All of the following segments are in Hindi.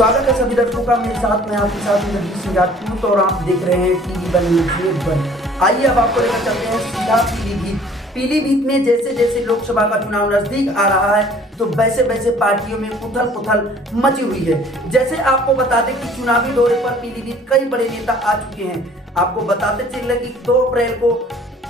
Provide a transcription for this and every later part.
स्वागत है सभी दर्शकों का मेरे साथ। मैं आपके साथ जगदीश सिंह राजपूत और आप देख रहे हैं टीवी वन न्यूज़ वन। आइए अब आपको लेकर चलते हैं सीधा पीलीभीत। पीलीभीत में जैसे जैसे लोकसभा का चुनाव नजदीक आ रहा है तो वैसे वैसे पार्टियों में उथल पुथल मची हुई है। जैसे आपको बता दें कि चुनावी दौरे पर पीलीभीत कई बड़े नेता आ चुके हैं। आपको बताते चले कि 2 अप्रैल को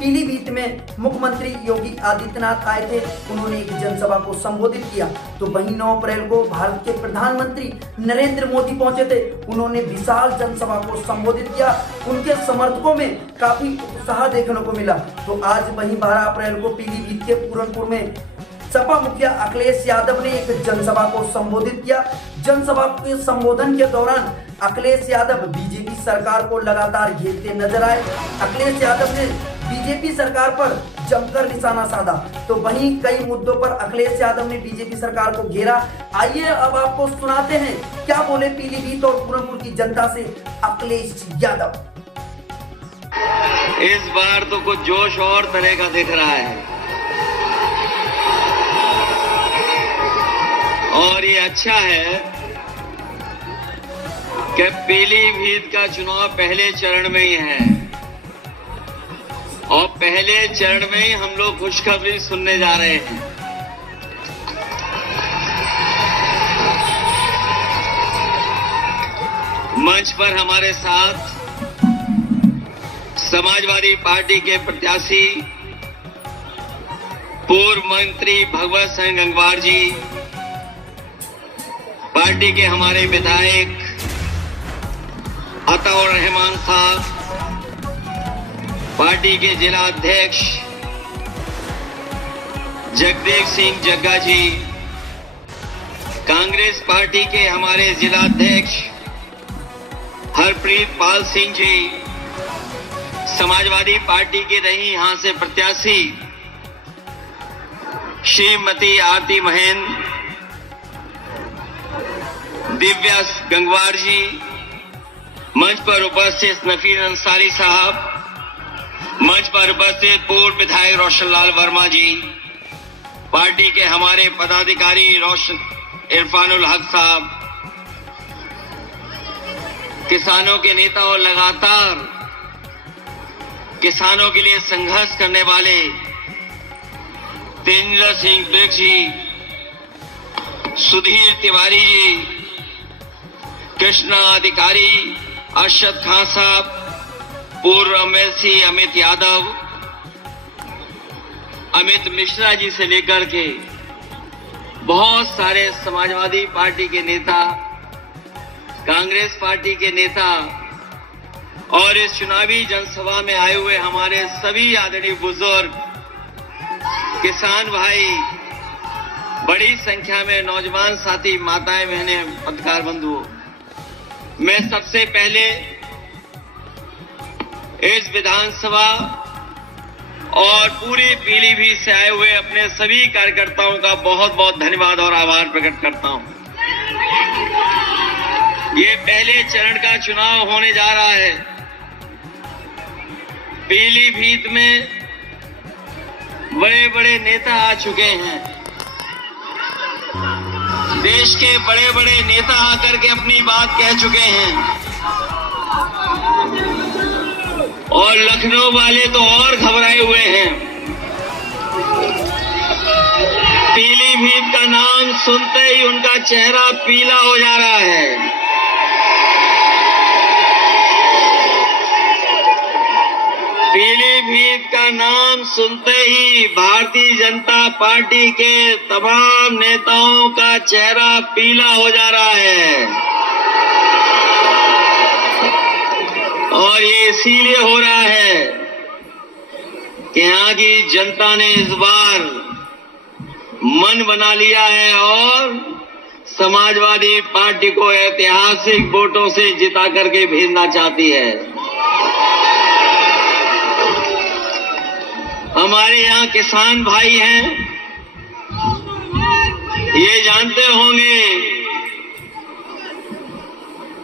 पीलीभीत में मुख्यमंत्री योगी आदित्यनाथ आए थे, उन्होंने एक जनसभा को संबोधित किया। तो वहीं 9 अप्रैल को भारत के प्रधानमंत्री नरेंद्र मोदी पहुंचे थे, उन्होंने विशाल जनसभा को संबोधित किया। उनके समर्थकों में काफी उत्साह देखने को मिला। तो आज वहीं 12 अप्रैल को पीलीभीत के पूरनपुर में सपा मुखिया अखिलेश यादव ने एक जनसभा को संबोधित किया। जनसभा के संबोधन के दौरान अखिलेश यादव बीजेपी सरकार को लगातार घेरते नजर आए। अखिलेश यादव ने बीजेपी सरकार पर जमकर निशाना साधा। तो वहीं कई मुद्दों पर अखिलेश यादव ने बीजेपी सरकार को घेरा। आइए अब आपको सुनाते हैं क्या बोले पीलीभीत और पूरनपुर की जनता से अखिलेश यादव। इस बार तो कुछ जोश और तरह का दिख रहा है और ये अच्छा है कि पीलीभीत का चुनाव पहले चरण में ही है और पहले चरण में ही हम लोग खुशखबरी सुनने जा रहे हैं। मंच पर हमारे साथ समाजवादी पार्टी के प्रत्याशी पूर्व मंत्री भगवत सिंह गंगवार जी, पार्टी के हमारे विधायक अताउर रहमान साहब, पार्टी के जिला अध्यक्ष जगदेव सिंह जग्गा जी, कांग्रेस पार्टी के हमारे जिला अध्यक्ष हरप्रीत पाल सिंह जी, समाजवादी पार्टी के रही यहां से प्रत्याशी श्रीमती आरती महेंद्र, दिव्या गंगवार जी, मंच पर उपस्थित नफीर अंसारी साहब, मंच पर उपस्थित पूर्व विधायक रोशनलाल वर्मा जी, पार्टी के हमारे पदाधिकारी इरफानुल हक साहब, किसानों के नेता और लगातार किसानों के लिए संघर्ष करने वाले तेंदुलकर सिंह बेग जी, सुधीर तिवारी जी, कृष्णा अधिकारी, अरशद खान साहब, पूर्व एमएलसी अमित यादव, अमित मिश्रा जी से लेकर के बहुत सारे समाजवादी पार्टी के नेता, कांग्रेस पार्टी के नेता और इस चुनावी जनसभा में आए हुए हमारे सभी आदरणीय बुजुर्ग, किसान भाई, बड़ी संख्या में नौजवान साथी, माताएं, बहनें, पत्रकार बंधुओं, मैं सबसे पहले इस विधानसभा और पूरी पीलीभीत से आए हुए अपने सभी कार्यकर्ताओं का बहुत बहुत धन्यवाद और आभार प्रकट करता हूं। ये पहले चरण का चुनाव होने जा रहा है। पीलीभीत में बड़े बड़े नेता आ चुके हैं। देश के बड़े बड़े नेता आकर के अपनी बात कह चुके हैं और लखनऊ वाले तो और घबराए हुए हैं। पीलीभीत का नाम सुनते ही उनका चेहरा पीला हो जा रहा है। पीलीभीत का नाम सुनते ही भारतीय जनता पार्टी के तमाम नेताओं का चेहरा पीला हो जा रहा है और ये इसीलिए हो रहा है कि यहाँ की जनता ने इस बार मन बना लिया है और समाजवादी पार्टी को ऐतिहासिक वोटों से जिता करके भेजना चाहती है। हमारे यहाँ किसान भाई हैं, ये जानते होंगे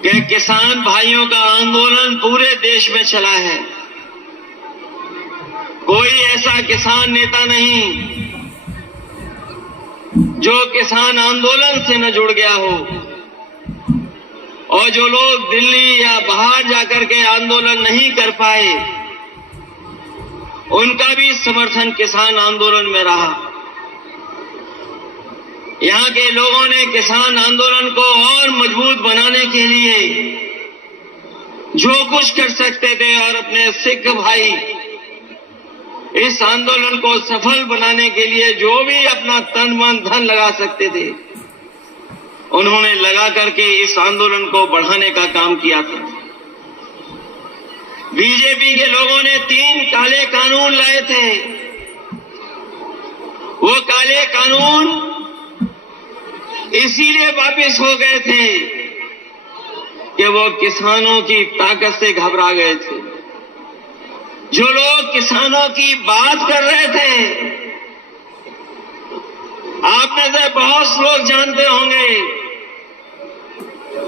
कि किसान भाइयों का आंदोलन पूरे देश में चला है। कोई ऐसा किसान नेता नहीं जो किसान आंदोलन से न जुड़ गया हो। और जो लोग दिल्ली या बाहर जाकर के आंदोलन नहीं कर पाए, उनका भी समर्थन किसान आंदोलन में रहा। यहाँ के लोगों ने किसान आंदोलन को और मजबूत बनाने के लिए जो कुछ कर सकते थे और अपने सिख भाई इस आंदोलन को सफल बनाने के लिए जो भी अपना तन मन धन लगा सकते थे, उन्होंने लगा करके इस आंदोलन को बढ़ाने का काम किया था। बीजेपी के लोगों ने 3 काले कानून लाए थे। वो काले कानून इसीलिए वापस हो गए थे कि वो किसानों की ताकत से घबरा गए थे। जो लोग किसानों की बात कर रहे थे, आप में से बहुत लोग जानते होंगे,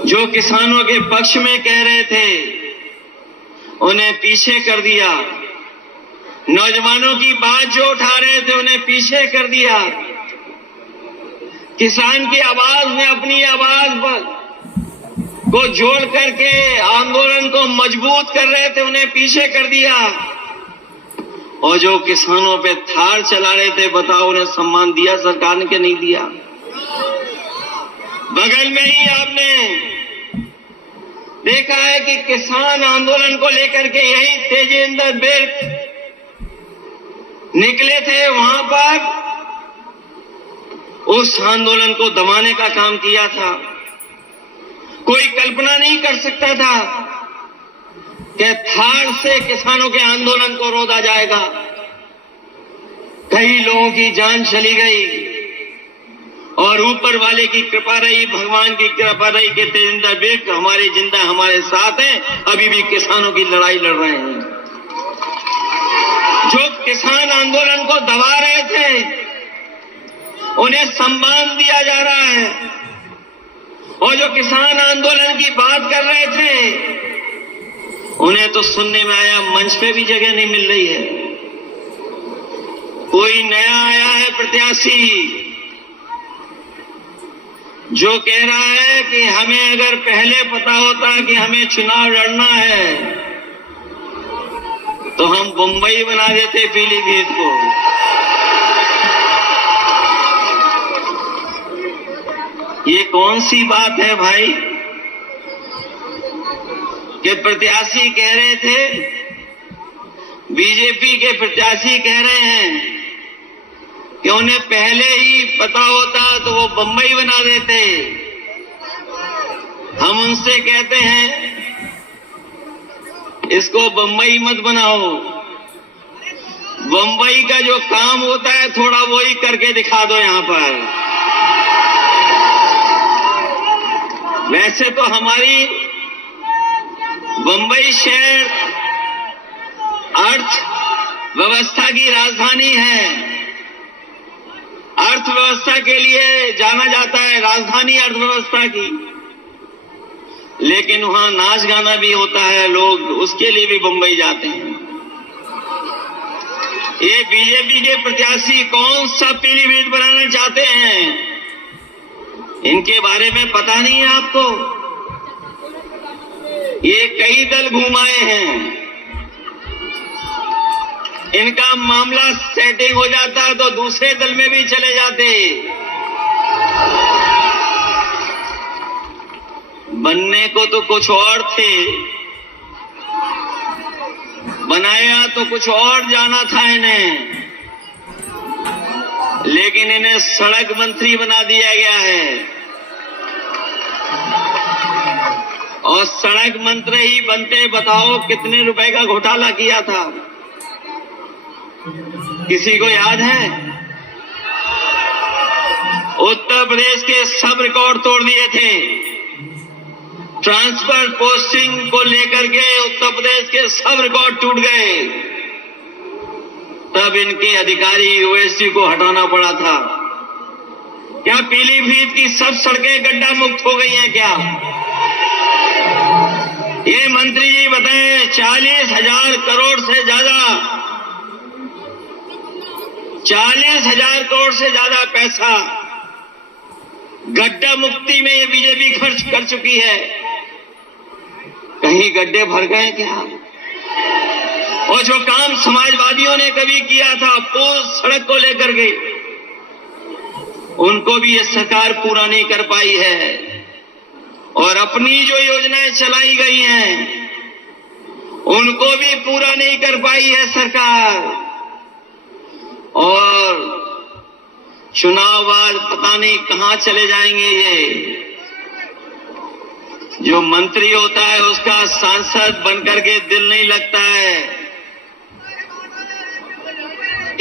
जो किसानों के पक्ष में कह रहे थे, उन्हें पीछे कर दिया। नौजवानों की बात जो उठा रहे थे, उन्हें पीछे कर दिया। किसान की आवाज में अपनी आवाज को जोड़ करके आंदोलन को मजबूत कर रहे थे, उन्हें पीछे कर दिया। और जो किसानों पे थार चला रहे थे, बताओ उन्हें सम्मान दिया सरकार ने कि नहीं दिया? बगल में ही आपने देखा है कि किसान आंदोलन को लेकर के यही तेजेंद्र बिर्क निकले थे, वहां पर उस आंदोलन को दबाने का काम किया था। कोई कल्पना नहीं कर सकता था कि थार से किसानों के आंदोलन को रोका जाएगा। कई लोगों की जान चली गई और ऊपर वाले की कृपा रही, भगवान की कृपा रही कि तेजेंद्र बिर्क हमारे जिंदा हमारे साथ हैं, अभी भी किसानों की लड़ाई लड़ रहे हैं। जो किसान आंदोलन को दबा रहे थे, उन्हें सम्मान दिया जा रहा है। और जो किसान आंदोलन की बात कर रहे थे, उन्हें तो सुनने में आया मंच पे भी जगह नहीं मिल रही है। कोई नया आया है प्रत्याशी जो कह रहा है कि हमें अगर पहले पता होता कि हमें चुनाव लड़ना है तो हम बंबई बना देते पीलीभीत को। ये कौन सी बात है भाई कि प्रत्याशी कह रहे थे, बीजेपी के प्रत्याशी कह रहे हैं कि उन्हें पहले ही पता होता तो वो बंबई बना देते। हम उनसे कहते हैं इसको बंबई मत बनाओ। बंबई का जो काम होता है थोड़ा वो ही करके दिखा दो यहां पर। वैसे तो हमारी बंबई शहर अर्थव्यवस्था की राजधानी है। अर्थव्यवस्था के लिए जाना जाता है, राजधानी अर्थव्यवस्था की। लेकिन वहां नाच गाना भी होता है, लोग उसके लिए भी बंबई जाते हैं। ये बीजेपी के प्रत्याशी कौन सा पीलीभीत बनाना चाहते हैं, इनके बारे में पता नहीं है आपको। ये कई दल घुमाए हैं, इनका मामला सेटिंग हो जाता तो दूसरे दल में भी चले जाते। बनने को तो कुछ और थे, बनाया तो कुछ और जाना था इन्हें, लेकिन इन्हें सड़क मंत्री बना दिया गया है। और सड़क मंत्री ही बनते बताओ कितने रुपए का घोटाला किया था, किसी को याद है? उत्तर प्रदेश के सब रिकॉर्ड तोड़ दिए थे। ट्रांसफर पोस्टिंग को लेकर के उत्तर प्रदेश के सब रिकॉर्ड टूट गए। तब इनके अधिकारी ओवैसी को हटाना पड़ा था। क्या पीलीभीत की सब सड़कें गड्ढा मुक्त हो गई हैं क्या? ये मंत्री जी बताएं, 40,000 करोड़ से ज्यादा 40,000 करोड़ से ज्यादा पैसा गड्ढा मुक्ति में ये बीजेपी खर्च कर चुकी है। कहीं गड्ढे भर गए क्या? और जो काम समाजवादियों ने कभी किया था पूर्ण सड़क को लेकर के, उनको भी ये सरकार पूरा नहीं कर पाई है। और अपनी जो योजनाएं चलाई गई हैं उनको भी पूरा नहीं कर पाई है सरकार। और चुनाव बाद पता नहीं कहां चले जाएंगे ये। जो मंत्री होता है उसका सांसद बनकर के दिल नहीं लगता है,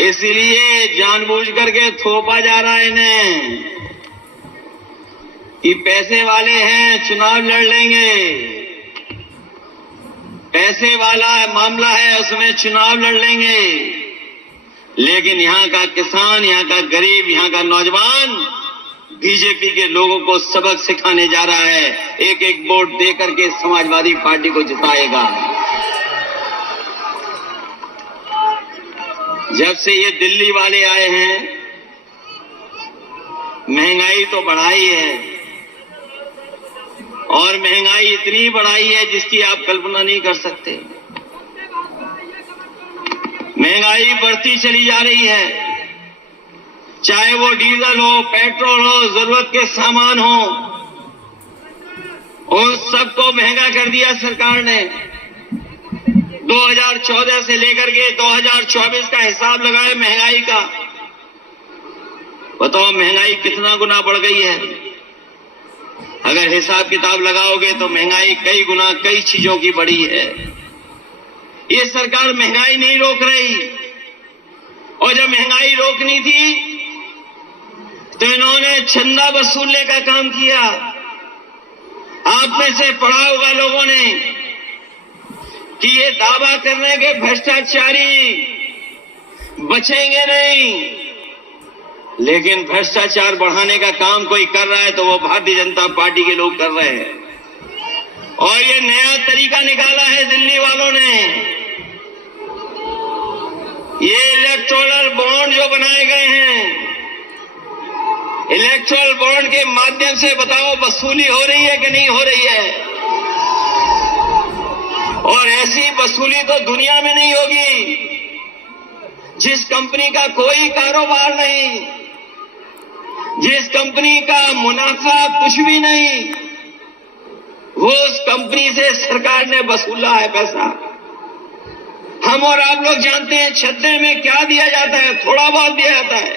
इसलिए जानबूझ करके थोपा जा रहा है इन्हें कि पैसे वाले हैं चुनाव लड़ लेंगे, पैसे वाला मामला है उसमें चुनाव लड़ लेंगे। लेकिन यहां का किसान, यहां का गरीब, यहां का नौजवान बीजेपी के लोगों को सबक सिखाने जा रहा है। एक एक वोट दे करके समाजवादी पार्टी को जिताएगा। जब से ये दिल्ली वाले आए हैं महंगाई तो बढ़ाई है, और महंगाई इतनी बढ़ाई है जिसकी आप कल्पना नहीं कर सकते। महंगाई बढ़ती चली जा रही है, चाहे वो डीजल हो, पेट्रोल हो, जरूरत के सामान हो, उन सबको महंगा कर दिया सरकार ने। 2014 से लेकर के 2024 का हिसाब लगाए महंगाई का, बताओ महंगाई कितना गुना बढ़ गई है। अगर हिसाब किताब लगाओगे तो महंगाई कई गुना कई चीजों की बढ़ी है। ये सरकार महंगाई नहीं रोक रही, और जब महंगाई रोकनी थी तो इन्होंने चंदा वसूलने का काम किया। आप में से पढ़ा होगा लोगों ने कि ये दावा कर रहे हैं कि भ्रष्टाचारी बचेंगे नहीं, लेकिन भ्रष्टाचार बढ़ाने का काम कोई कर रहा है तो वो भारतीय जनता पार्टी के लोग कर रहे हैं। और ये नया तरीका निकाला है दिल्ली वालों ने। ये इलेक्टोरल बॉन्ड जो बनाए गए हैं, इलेक्टोरल बॉन्ड के माध्यम से बताओ वसूली हो रही है कि नहीं हो रही है। और ऐसी वसूली तो दुनिया में नहीं होगी। जिस कंपनी का कोई कारोबार नहीं, जिस कंपनी का मुनाफा कुछ भी नहीं, वो उस कंपनी से सरकार ने वसूला है पैसा। हम और आप लोग जानते हैं चंदे में क्या दिया जाता है, थोड़ा बहुत दिया जाता है।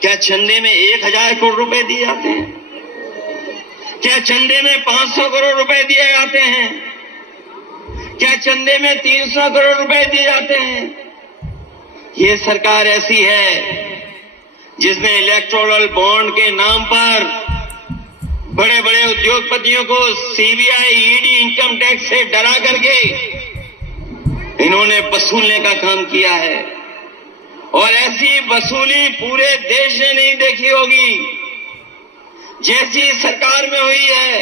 क्या चंदे में 1000 करोड़ रुपए दिए जाते हैं? क्या चंदे में 500 करोड़ रुपए दिए जाते हैं? क्या चंदे में 300 करोड़ रुपए दिए जाते हैं? ये सरकार ऐसी है जिसने इलेक्टोरल बॉन्ड के नाम पर बड़े बड़े उद्योगपतियों को सीबीआई, ईडी, इनकम टैक्स से डरा करके इन्होंने वसूलने का काम किया है। और ऐसी वसूली पूरे देश ने नहीं देखी होगी जैसी सरकार में हुई है।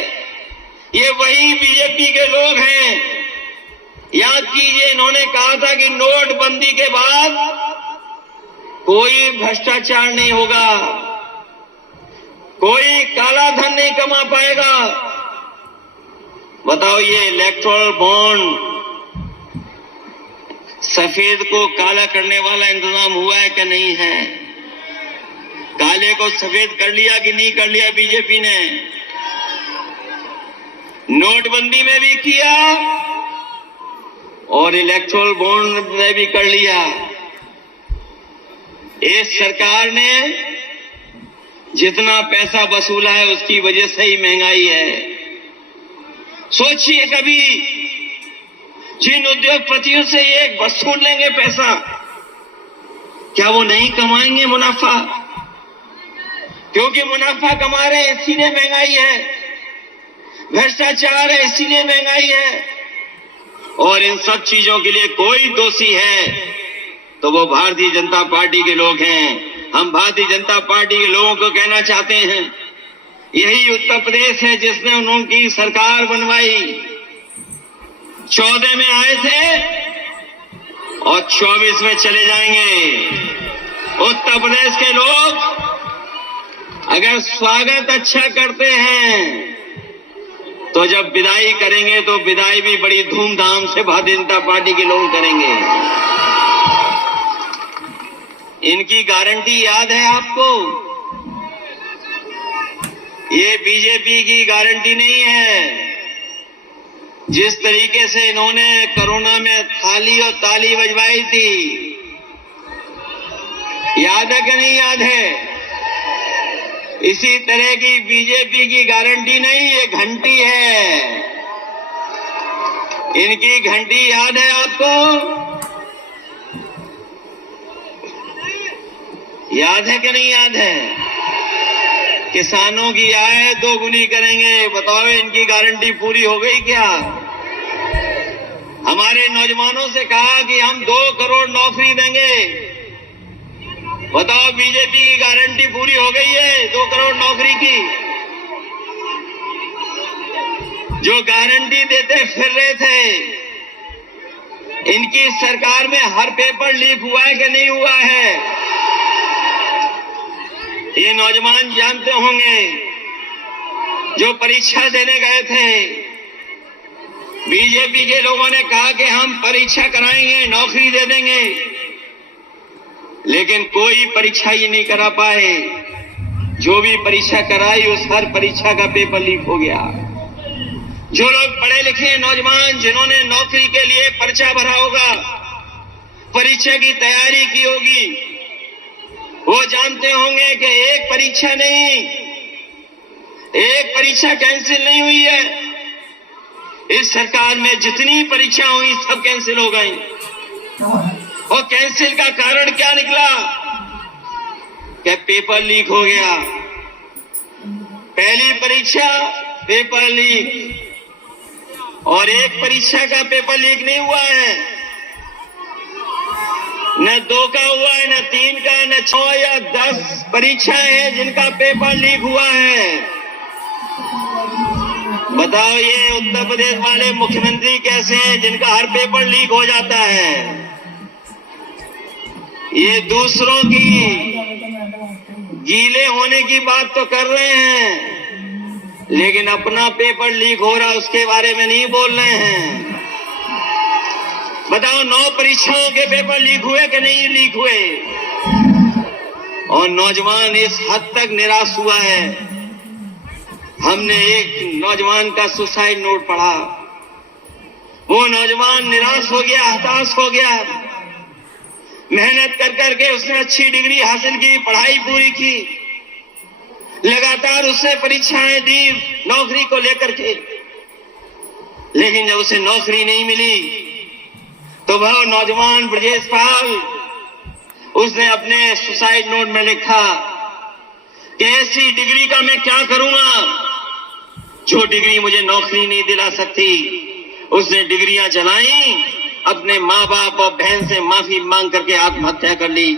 ये वही बीजेपी के लोग हैं। याद कीजिए, इन्होंने कहा था कि नोटबंदी के बाद कोई भ्रष्टाचार नहीं होगा, कोई काला धन नहीं कमा पाएगा। बताओ ये इलेक्टोरल बॉन्ड सफेद को काला करने वाला इंतजाम हुआ है कि नहीं है? काले को सफेद कर लिया कि नहीं कर लिया बीजेपी ने? नोटबंदी में भी किया और इलेक्टोरल बॉन्ड में भी कर लिया। इस सरकार ने जितना पैसा वसूला है उसकी वजह से ही महंगाई है। सोचिए, कभी जिन उद्योगपतियों से ये वसूल लेंगे पैसा, क्या वो नहीं कमाएंगे मुनाफा? क्योंकि मुनाफा कमा रहे हैं इसीलिए महंगाई है, भ्रष्टाचार है इसीलिए महंगाई है। और इन सब चीजों के लिए कोई दोषी है तो वो भारतीय जनता पार्टी के लोग हैं। हम भारतीय जनता पार्टी के लोगों को कहना चाहते हैं, यही उत्तर प्रदेश है जिसने उनकी सरकार बनवाई। 14 में आए थे और 24 में चले जाएंगे। उत्तर प्रदेश के लोग अगर स्वागत अच्छा करते हैं तो जब विदाई करेंगे तो विदाई भी बड़ी धूमधाम से भारतीय जनता पार्टी के लोग करेंगे। इनकी गारंटी याद है आपको? ये बीजेपी की गारंटी नहीं है। जिस तरीके से इन्होंने कोरोना में थाली और ताली बजवाई थी, याद है कि नहीं याद है? इसी तरह की बीजेपी की गारंटी नहीं, ये घंटी है। इनकी घंटी याद है आपको? याद है कि नहीं याद है? किसानों की आय दोगुनी करेंगे। बताओ इनकी गारंटी पूरी हो गई क्या? हमारे नौजवानों से कहा कि हम 2 करोड़ नौकरी देंगे। बताओ बीजेपी की गारंटी पूरी हो गई है 2 करोड़ नौकरी की? जो गारंटी देते फिर रहे थे, इनकी सरकार में हर पेपर लीक हुआ है कि नहीं हुआ है? ये नौजवान जानते होंगे जो परीक्षा देने गए थे, बीजेपी के लोगों ने कहा कि हम परीक्षा कराएंगे, नौकरी दे देंगे, लेकिन कोई परीक्षा ही नहीं करा पाए। जो भी परीक्षा कराई उस हर परीक्षा का पेपर लीक हो गया। जो लोग पढ़े लिखे नौजवान जिन्होंने नौकरी के लिए पर्चा भरा होगा, परीक्षा की तैयारी की होगी, वो जानते होंगे कि एक परीक्षा नहीं, एक परीक्षा कैंसिल नहीं हुई है। इस सरकार में जितनी परीक्षा हुई सब कैंसिल हो गई। और कैंसिल का कारण क्या निकला? कि पेपर लीक हो गया। पहली परीक्षा पेपर लीक, और एक परीक्षा का पेपर लीक नहीं हुआ है, न 2 का हुआ है, न 3 का, न 6 या 10 परीक्षाएं हैं जिनका पेपर लीक हुआ है। बताओ ये उत्तर प्रदेश वाले मुख्यमंत्री कैसे हैं जिनका हर पेपर लीक हो जाता है? ये दूसरों की गीले होने की बात तो कर रहे हैं, लेकिन अपना पेपर लीक हो रहा उसके बारे में नहीं बोल रहे हैं। बताओ 9 परीक्षाओं के पेपर लीक हुए कि नहीं लीक हुए? और नौजवान इस हद तक निराश हुआ है। हमने एक नौजवान का सुसाइड नोट पढ़ा। वो नौजवान निराश हो गया, हताश हो गया। मेहनत कर करके उसने अच्छी डिग्री हासिल की, पढ़ाई पूरी की, लगातार उसने परीक्षाएं दी नौकरी को लेकर के, लेकिन जब उसे नौकरी नहीं मिली तो वह नौजवान ब्रजेश पाल, उसने अपने सुसाइड नोट में लिखा कि ऐसी डिग्री का मैं क्या करूंगा जो डिग्री मुझे नौकरी नहीं दिला सकती। उसने डिग्रियां जलाई, अपने माँ बाप और बहन से माफी मांग करके आत्महत्या कर ली।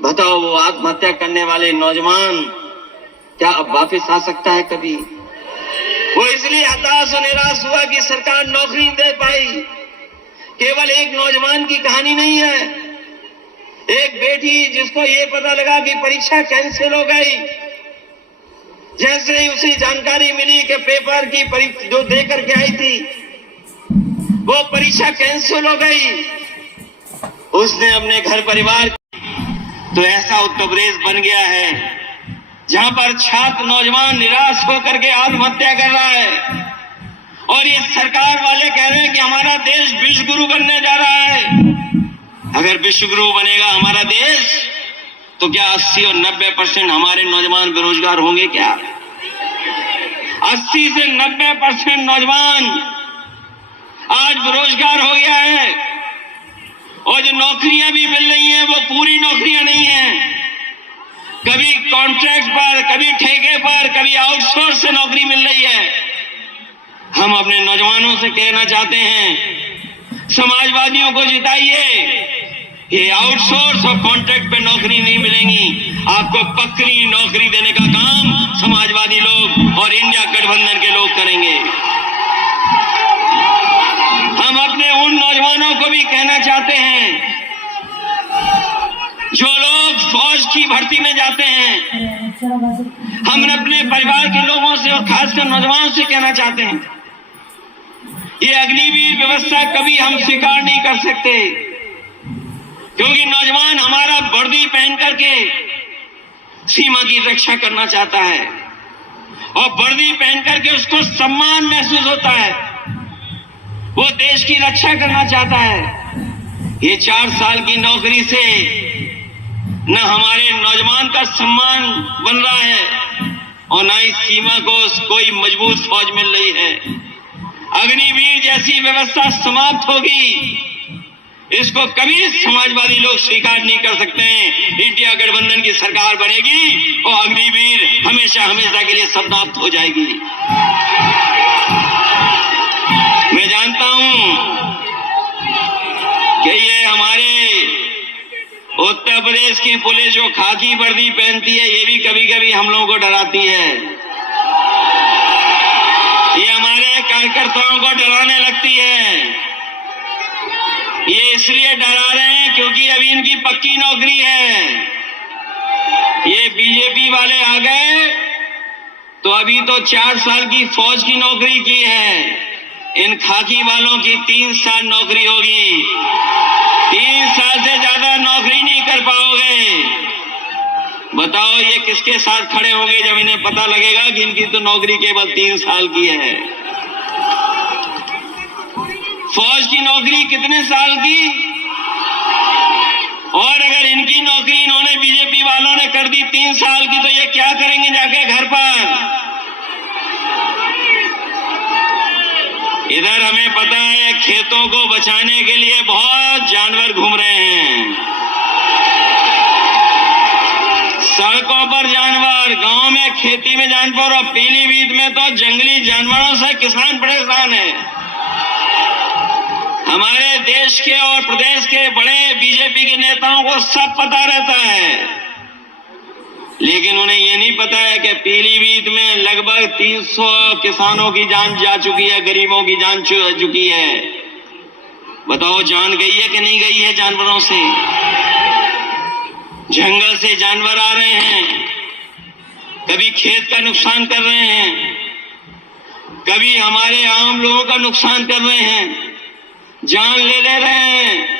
बताओ वो आत्महत्या करने वाले नौजवान क्या अब वापस आ सकता है कभी? वो इसलिए हताश और निराश हुआ कि सरकार नौकरी दे पाई। केवल एक नौजवान की कहानी नहीं है। एक बेटी जिसको ये पता लगा कि परीक्षा कैंसिल हो गई, जैसे ही उसे जानकारी मिली कि पेपर की जो दे करके आई थी वो परीक्षा कैंसिल हो गई, उसने अपने घर परिवार, तो ऐसा उत्तर प्रदेश बन गया है जहां पर छात्र नौजवान निराश होकर के आत्महत्या कर रहा है। और ये सरकार वाले कह रहे हैं कि हमारा देश विश्व गुरु बनने जा रहा है। अगर विश्व गुरु बनेगा हमारा देश, तो क्या 80 और 90% हमारे नौजवान बेरोजगार होंगे क्या? 80 से 90% नौजवान आज बेरोजगार हो गया है। और जो नौकरियां भी मिल रही हैं वो पूरी नौकरियां नहीं हैं। कभी कॉन्ट्रैक्ट पर, कभी ठेके पर, कभी आउटसोर्स से नौकरी मिल रही है। हम अपने नौजवानों से कहना चाहते हैं, समाजवादियों को जिताइए। ये आउटसोर्स और कॉन्ट्रैक्ट पे नौकरी नहीं मिलेंगी, आपको पक्की नौकरी देने का काम समाजवादी लोग और इंडिया गठबंधन के लोग करेंगे। हम अपने उन नौजवानों को भी कहना चाहते हैं जो लोग लोग फौज की भर्ती में जाते हैं, हम अपने परिवार के लोगों से और खासकर नौजवानों से कहना चाहते हैं, ये अग्निवीर व्यवस्था कभी हम स्वीकार नहीं कर सकते, क्योंकि नौजवान हमारा वर्दी पहन करके सीमा की रक्षा करना चाहता है और वर्दी पहन करके उसको सम्मान महसूस होता है, वो देश की रक्षा करना चाहता है। ये 4 साल की नौकरी से न हमारे नौजवान का सम्मान बन रहा है और न ही सीमा को कोई मजबूत फौज मिल रही है। अग्निवीर जैसी व्यवस्था समाप्त होगी, इसको कभी समाजवादी लोग स्वीकार नहीं कर सकते हैं। इंडिया गठबंधन की सरकार बनेगी और अग्निवीर हमेशा हमेशा के लिए समाप्त हो जाएगी। मैं जानता हूं कि ये हमारे उत्तर प्रदेश की पुलिस जो खाकी वर्दी पहनती है, ये भी कभी कभी हम लोगों को डराती है। ये हमारे कार्यकर्ताओं को डराने लगती है। ये इसलिए डरा रहे हैं क्योंकि अभी इनकी पक्की नौकरी है। ये बीजेपी वाले आ गए तो अभी तो 4 साल की फौज की नौकरी की है, इन खाकी वालों की 3 साल नौकरी होगी। 3 साल से ज्यादा नौकरी नहीं कर पाओगे। बताओ ये किसके साथ खड़े होंगे जब इन्हें पता लगेगा कि इनकी तो नौकरी केवल 3 साल की है। फौज की नौकरी कितने साल की, और अगर इनकी नौकरी इन्होंने बीजेपी वालों ने कर दी 3 साल की, तो ये क्या करेंगे जाके घर पर। इधर हमें पता है खेतों को बचाने के लिए बहुत जानवर घूम रहे हैं, सड़कों पर जानवर, गांव में खेती में जानवर, और पीलीभीत में तो जंगली जानवरों से किसान परेशान है। हमारे देश के और प्रदेश के बड़े बीजेपी के नेताओं को सब पता रहता है, लेकिन उन्हें ये नहीं पता है कि पीलीभीत में लगभग 300 किसानों की जान जा चुकी है, गरीबों की जान जा चुकी है। बताओ जान गई है कि नहीं गई है जानवरों से। जंगल से जानवर आ रहे हैं, कभी खेत का नुकसान कर रहे हैं, कभी हमारे आम लोगों का नुकसान कर रहे हैं, जान ले रहे हैं।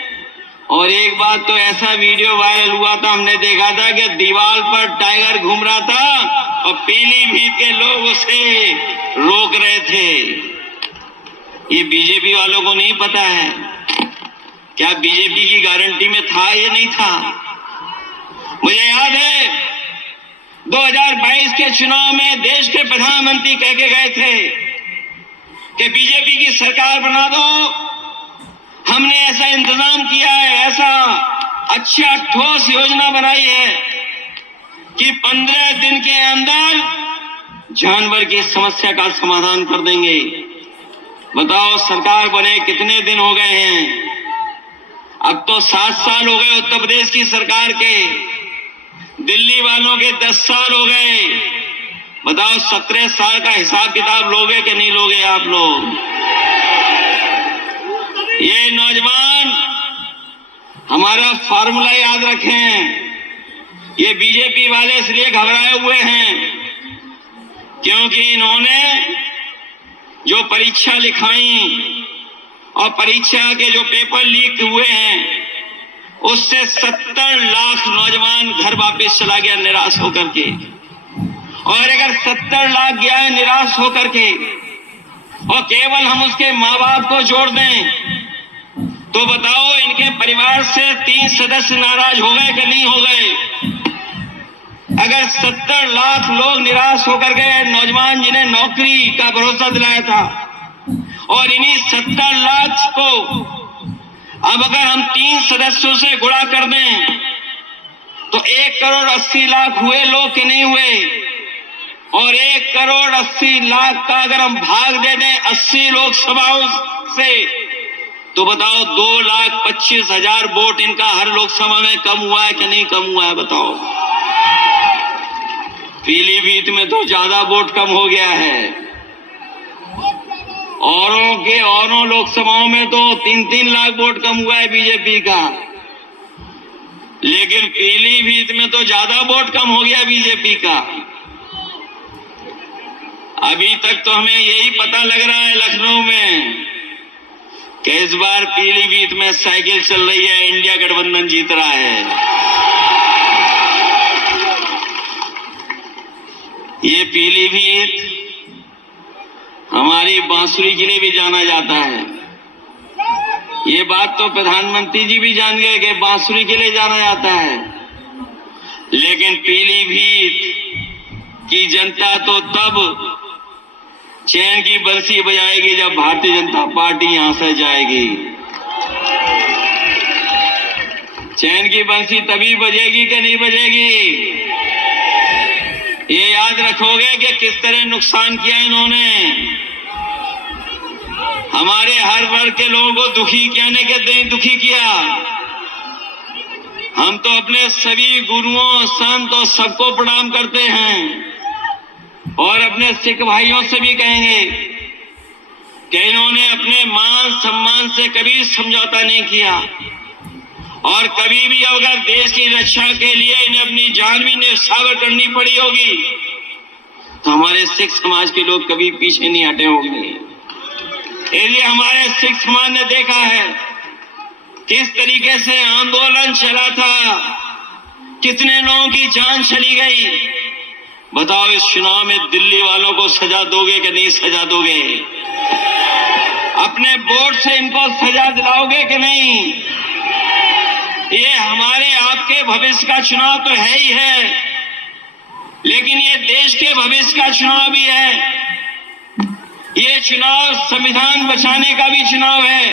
और एक बात तो ऐसा वीडियो वायरल हुआ था, हमने देखा था कि दीवार पर टाइगर घूम रहा था और पीलीभीत के लोग उसे रोक रहे थे। ये बीजेपी वालों को नहीं पता है, क्या बीजेपी की गारंटी में था या नहीं था। मुझे याद है 2022 के चुनाव में देश के प्रधानमंत्री कह के गए थे कि बीजेपी की सरकार बना दो, हमने ऐसा इंतजाम किया है, ऐसा अच्छा ठोस योजना बनाई है कि 15 दिन के अंदर जानवर की समस्या का समाधान कर देंगे। बताओ सरकार बने कितने दिन हो गए हैं, अब तो 7 साल हो गए उत्तर प्रदेश की सरकार के, दिल्ली वालों के 10 साल हो गए। बताओ 17 साल का हिसाब किताब लोगे कि नहीं लोगे आप लोग। ये नौजवान हमारा फार्मूला याद रखें, ये बीजेपी वाले इसलिए घबराए हुए हैं क्योंकि इन्होंने जो परीक्षा लिखाई और परीक्षा के जो पेपर लीक हुए हैं, उससे 70 लाख नौजवान घर वापस चला गया निराश होकर के। और अगर 70 लाख गया है निराश होकर के और केवल हम उसके माँ बाप को जोड़ दें, तो बताओ इनके परिवार से 3 सदस्य नाराज हो गए कि नहीं हो गए। अगर 70 लाख लोग निराश होकर गए, नौजवान जिन्हें नौकरी का भरोसा दिलाया था, और इन्हीं 70 लाख को अब अगर हम 3 सदस्यों से गुणा कर दें तो 1 करोड़ 80 लाख हुए लोग कि नहीं हुए। और 1 करोड़ 80 लाख का अगर हम भाग दे दें 80 लोकसभाओं से, तो बताओ 2,25,000 वोट इनका हर लोकसभा में कम हुआ है कि नहीं कम हुआ है। बताओ पीलीभीत में तो ज्यादा वोट कम हो गया है, औरों लोकसभाओं में तो 3-3 लाख वोट कम हुआ है बीजेपी का। लेकिन पीलीभीत में तो ज्यादा वोट कम हो गया बीजेपी का। अभी तक तो हमें यही पता लग रहा है लखनऊ में कि इस बार पीलीभीत में साइकिल चल रही है, इंडिया गठबंधन जीत रहा है। ये पीलीभीत हमारी बांसुरी के लिए भी जाना जाता है। ये बात तो प्रधानमंत्री जी भी जान गए कि बांसुरी के लिए जाना जाता है, लेकिन पीलीभीत की जनता तो तब चैन की बंसी बजाएगी जब भारतीय जनता पार्टी यहां से जाएगी। चैन की बंसी तभी बजेगी कि नहीं बजेगी? ये याद रखोगे कि किस तरह नुकसान किया इन्होंने। हमारे हर वर्ग के लोगों को दुखी कहने के नहीं दुखी किया। हम तो अपने सभी गुरुओं, संत और सबको प्रणाम करते हैं और अपने सिख भाइयों से भी कहेंगे कि इन्होंने अपने मान सम्मान से कभी समझौता नहीं किया और कभी भी अगर देश की रक्षा के लिए इन्हें अपनी जान भी न्यौछावर करनी पड़ी होगी तो हमारे सिख समाज के लोग कभी पीछे नहीं हटे होंगे। इसलिए हमारे सिख समाज ने देखा है किस तरीके से आंदोलन चला था, कितने लोगों की जान चली गई। बताओ इस चुनाव में दिल्ली वालों को सजा दोगे कि नहीं सजा दोगे? अपने वोट से इनको सजा दिलाओगे कि नहीं? ये हमारे आपके भविष्य का चुनाव तो है ही है, लेकिन ये देश के भविष्य का चुनाव भी है। ये चुनाव संविधान बचाने का भी चुनाव है।